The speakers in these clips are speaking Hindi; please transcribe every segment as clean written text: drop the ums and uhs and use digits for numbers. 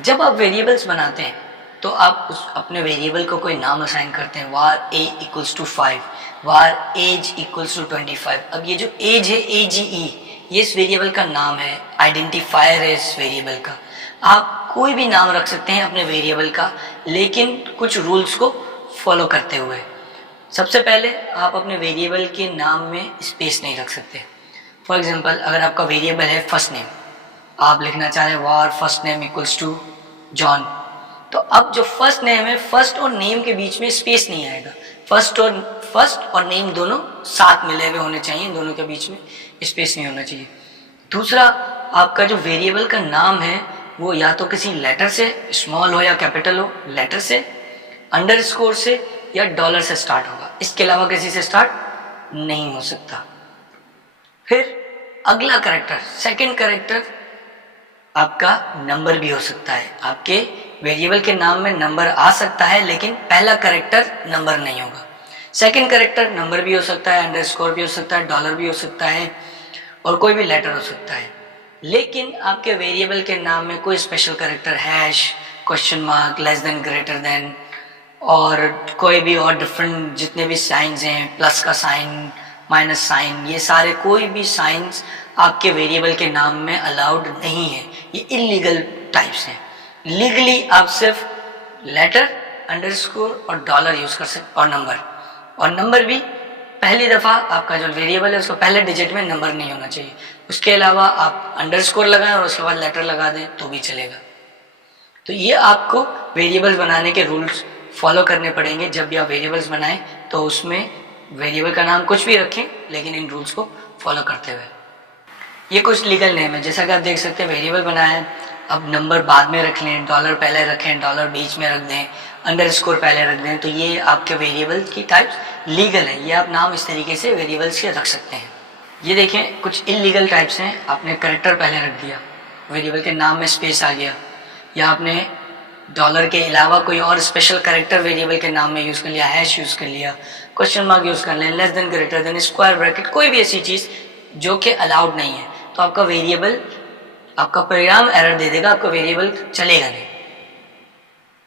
जब आप वेरिएबल्स बनाते हैं तो आप उस अपने वेरिएबल को कोई नाम असाइन करते हैं, var a equals to 5, var age equals to 25। अब ये जो एज है AGE, ये इस वेरिएबल का नाम है, आइडेंटिफायर है इस वेरिएबल का। आप कोई भी नाम रख सकते हैं अपने वेरिएबल का, लेकिन कुछ रूल्स को फॉलो करते हुए। सबसे पहले आप अपने वेरिएबल के नाम में स्पेस नहीं रख सकते। फॉर एग्जांपल, अगर आपका वेरिएबल है फर्स्ट नेम, आप लिखना चाह रहे हैं var first name equals to John, तो अब जो फर्स्ट नेम है, फर्स्ट और नेम के बीच में स्पेस नहीं आएगा। फर्स्ट और नेम दोनों साथ मिले हुए होने चाहिए, दोनों के बीच में स्पेस नहीं होना चाहिए। दूसरा, आपका जो वेरिएबल का नाम है वो या तो किसी लेटर से, स्मॉल हो या कैपिटल हो, लेटर से, अंडरस्कोर से या डॉलर से स्टार्ट होगा, इसके अलावा किसी से स्टार्ट नहीं हो सकता। फिर अगला कैरेक्टर, सेकंड कैरेक्टर आपका नंबर भी हो सकता है। आपके वेरिएबल के नाम में नंबर आ सकता है, लेकिन पहला कैरेक्टर नंबर नहीं होगा। सेकंड कैरेक्टर नंबर भी हो सकता है, अंडरस्कोर भी हो सकता है, डॉलर भी हो सकता है, और कोई भी लेटर हो सकता है। लेकिन आपके वेरिएबल के नाम में कोई special character, hash, question mark, less than, greater than, और कोई भी और डिफरेंट जितने भी साइंस हैं, प्लस का साइन, माइनस साइन, ये सारे कोई भी साइंस आपके वेरिएबल के नाम में अलाउड नहीं है। ये इलीगल टाइप्स हैं। लीगली आप सिर्फ लेटर, अंडरस्कोर और डॉलर यूज कर सकते, और नंबर भी पहली दफा आपका जो वेरिएबल है उसको पहले डिजिट में नंबर नहीं होना चाहिए। उसके अलावा आप अंडरस्कोर लगाएं और उसके बाद लेटर लगा दें तो भी चलेगा। तो ये आपको वेरिएबल्स बनाने के रूल्स फॉलो करने पड़ेंगे। जब भी आप वेरिएबल्स बनाएं तो उसमें वेरिएबल का नाम कुछ भी रखें, लेकिन इन रूल्स को फॉलो करते हुए। ये कुछ लीगल नेम है, जैसा कि आप देख सकते हैं वेरिएबल बनाया है। अब नंबर बाद में रख लें, डॉलर पहले रखें, डॉलर बीच में रख दें, अंडरस्कोर पहले रख दें, तो ये आपके वेरिएबल की टाइप्स लीगल है। ये आप नाम इस तरीके से वेरिएबल्स के रख सकते हैं। ये देखें, कुछ इलीगल टाइप्स हैं। आपने कैरेक्टर पहले रख दिया, वेरिएबल के नाम में स्पेस आ गया, या आपने डॉलर के अलावा कोई और स्पेशल कैरेक्टर वेरिएबल के नाम में यूज़ कर लिया, हैश यूज़ कर लिया, क्वेश्चन मार्क यूज़ कर लें, less than, greater than, square bracket, कोई भी ऐसी चीज़ जो कि अलाउड नहीं है, तो आपका वेरिएबल, आपका प्रोग्राम एरर दे देगा, आपका वेरिएबल चलेगा नहीं।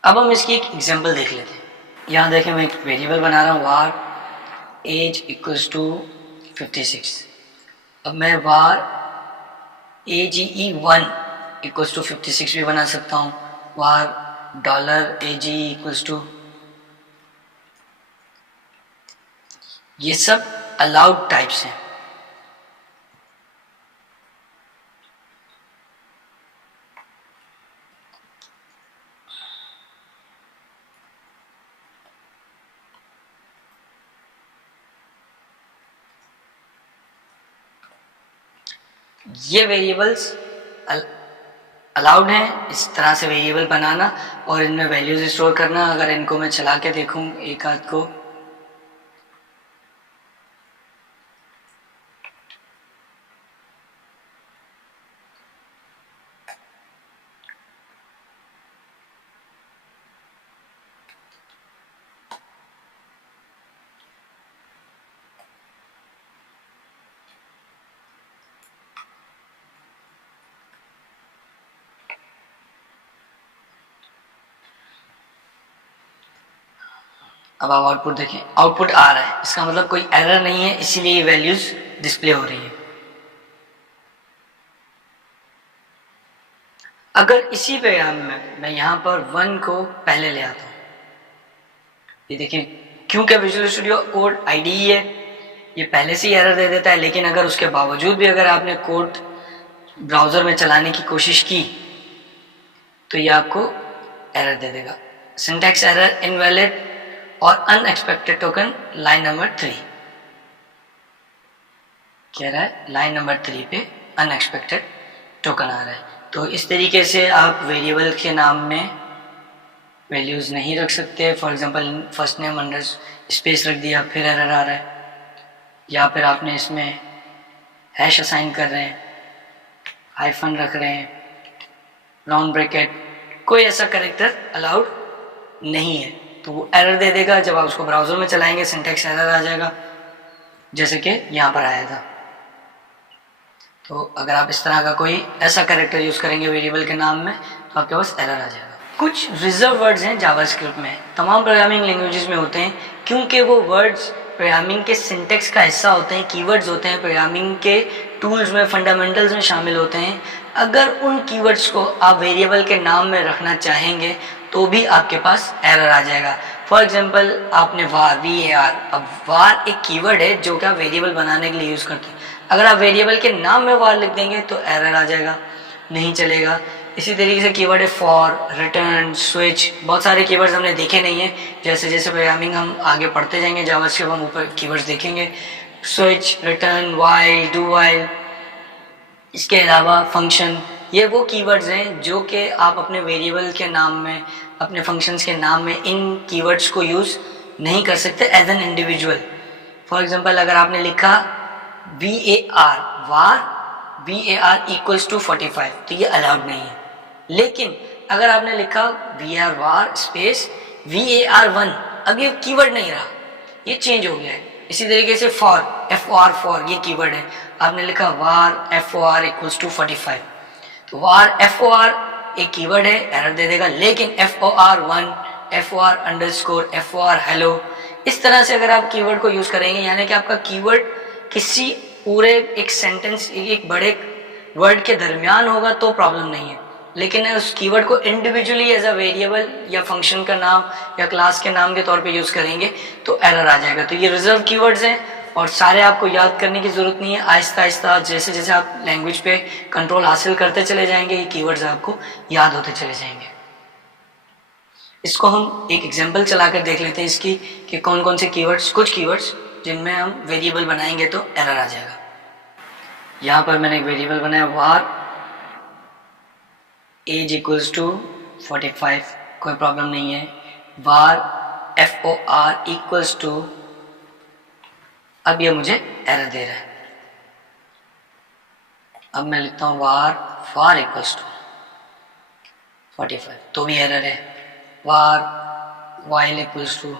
अब हम इसकी एक एग्जांपल देख लेते हैं। यहाँ देखें, मैं एक वेरिएबल बना रहा हूँ, वार एज इक्वल्स टू 56। अब मैं वार AGE1 इक्वल्स टू 56 भी बना सकता हूँ, वार डॉलर AGE इक्वल्स टू, ये सब अलाउड टाइप्स हैं। ये वेरिएबल्स अलाउड हैं, इस तरह से वेरिएबल बनाना और इनमें वैल्यूज स्टोर करना। अगर इनको मैं चला के देखूं एक आध को, अब आप आउटपुट देखें, आउटपुट आ रहा है, इसका मतलब कोई एरर नहीं है, इसीलिए ये वैल्यूज डिस्प्ले हो रही है। अगर इसी प्रोग्राम में मैं यहाँ पर 1 को पहले ले आता हूँ, ये देखें, क्योंकि विजुअल स्टूडियो कोड IDE है, ये पहले से ही एरर दे देता है। लेकिन अगर उसके बावजूद भी अगर आपने कोड ब्राउजर में चलाने की कोशिश की तो ये आपको एरर दे देगा, सिंटैक्स एरर, इनवैलिड और अनएक्सपेक्टेड टोकन, लाइन नंबर 3 कह रहा है, लाइन नंबर 3 पे अनएक्सपेक्टेड टोकन आ रहा है। तो इस तरीके से आप वेरिएबल के नाम में वैल्यूज नहीं रख सकते। For example, first name under space रख दिया, फिर एरर आ रहा है, या फिर आपने इसमें हैश असाइन कर रहे हैं, हाइफन रख रहे हैं, राउंड ब्रैकेट, कोई ऐसा कैरेक्टर अलाउड नहीं है, तो वो एरर दे देगा। जब आप उसको ब्राउजर में चलाएंगे सिंटैक्स एरर आ जाएगा, जैसे कि यहाँ पर आया था। तो अगर आप इस तरह का कोई ऐसा कैरेक्टर यूज़ करेंगे वेरिएबल के नाम में तो आपके पास एरर आ जाएगा। कुछ रिजर्व वर्ड्स हैं जावास्क्रिप्ट में, तमाम प्रोग्रामिंग लैंग्वेजेस में होते हैं, क्योंकि वो वर्ड्स प्रोग्रामिंग के सिंटेक्स का हिस्सा होते हैं, कीवर्ड्स होते हैं, प्रोग्रामिंग के टूल्स में, फंडामेंटल्स में शामिल होते हैं। अगर उन कीवर्ड्स को आप वेरिएबल के नाम में रखना चाहेंगे तो भी आपके पास एरर आ जाएगा। फॉर एग्जांपल आपने var, अब var एक कीवर्ड है जो कि आप वेरिएबल बनाने के लिए यूज़ करते हैं। अगर आप वेरिएबल के नाम में var लिख देंगे तो एरर आ जाएगा, नहीं चलेगा। इसी तरीके से कीवर्ड है फॉर, रिटर्न, स्विच, बहुत सारे कीवर्ड्स हमने देखे नहीं है। जैसे जैसे प्रोग्रामिंग हम आगे पढ़ते जाएंगे जावास्क्रिप्ट, हम ऊपर कीवर्ड्स देखेंगे, switch, return, while, do while, इसके अलावा फंक्शन। ये वो कीवर्ड्स हैं जो कि आप अपने वेरिएबल के नाम में, अपने फंक्शंस के नाम में इन कीवर्ड्स को यूज़ नहीं कर सकते as an individual. For example अगर आपने लिखा var इक्वल्स टू 45 तो ये अलाउड नहीं है। लेकिन अगर आपने लिखा var स्पेस var1, अब ये कीवर्ड नहीं रहा, ये चेंज हो गया है। इसी तरीके से for ये कीवर्ड है, आपने लिखा var for इक्वल्स टू 45 तो var एक कीवर्ड है, एरर दे देगा। लेकिन for1, for hello, इस तरह से अगर आप कीवर्ड को यूज करेंगे, यानी कि आपका कीवर्ड किसी पूरे एक सेंटेंस, एक बड़े वर्ड के दरमियान होगा तो प्रॉब्लम नहीं है। लेकिन उस कीवर्ड को इंडिविजुअली एज अ वेरिएबल या फंक्शन का नाम या क्लास के नाम के तौर पे यूज करेंगे तो एरर आ जाएगा। तो ये रिजर्व कीवर्ड्स हैं और सारे आपको याद करने की जरूरत नहीं है। आहिस्ता आहिस्ता जैसे जैसे आप लैंग्वेज पे कंट्रोल हासिल करते चले जाएंगे, ये कीवर्ड्स आपको याद होते चले जाएंगे। इसको हम एक एग्जांपल चलाकर देख लेते हैं इसकी कि कौन कौन से कीवर्ड्स, कुछ कीवर्ड्स जिनमें हम वेरिएबल बनाएंगे तो एरर आ जाएगा। यहाँ पर मैंने एक वेरिएबल बनाया var एज इक्वल्स टू 45, कोई प्रॉब्लम नहीं है। var for इक्वल्स टू, अब ये मुझे एरर दे रहा है। अब मैं लिखता हूँ var इक्वल्स टू 45 तो भी एरर है। var while इक्वल्स टू,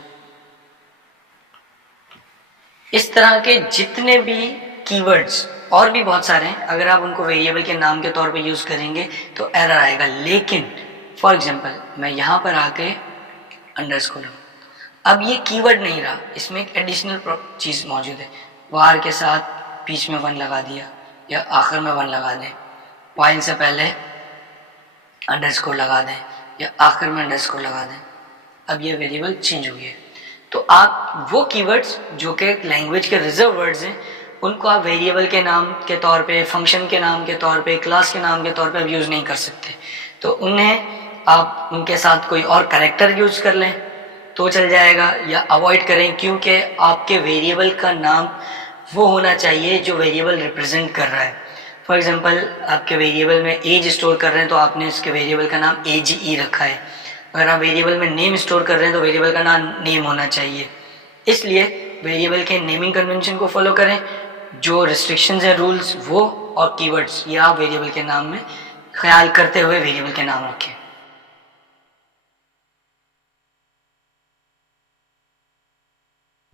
इस तरह के जितने भी कीवर्ड्स और भी बहुत सारे हैं, अगर आप उनको वेरिएबल के नाम के तौर पे यूज करेंगे तो एरर आएगा। लेकिन फॉर एग्जांपल मैं यहाँ पर आके अंडरस्कोर, अब ये कीवर्ड नहीं रहा, इसमें एक एडिशनल चीज़ मौजूद है। var के साथ बीच में 1 लगा दिया या आखिर में 1 लगा दें, while से पहले अंडरस्कोर लगा दें या आखिर में अंडरस्कोर लगा दें, अब ये वेरिएबल चेंज हो गया। तो आप वो कीवर्ड्स जो कि लैंग्वेज के रिजर्व वर्ड्स हैं उनको आप वेरिएबल के नाम के तौर पे, फंक्शन के नाम के तौर पे, क्लास के नाम के तौर पे आप यूज़ नहीं कर सकते। तो उन्हें आप उनके साथ कोई और कैरेक्टर यूज़ कर लें तो चल जाएगा, या अवॉइड करें, क्योंकि आपके वेरिएबल का नाम वो होना चाहिए जो वेरिएबल रिप्रेजेंट कर रहा है। फॉर एग्जांपल आपके वेरिएबल में एज स्टोर कर रहे हैं तो आपने इसके वेरिएबल का नाम AGE रखा है। अगर आप वेरिएबल में नेम स्टोर कर रहे हैं तो वेरिएबल का नाम नेम होना चाहिए। इसलिए वेरिएबल के नेमिंग कन्वेंशन को फॉलो करें, जो रिस्ट्रिक्शंस हैं, रूल्स, वो और कीवर्ड्स ये आप वेरिएबल के नाम में ख्याल करते हुए वेरिएबल के नाम रखें।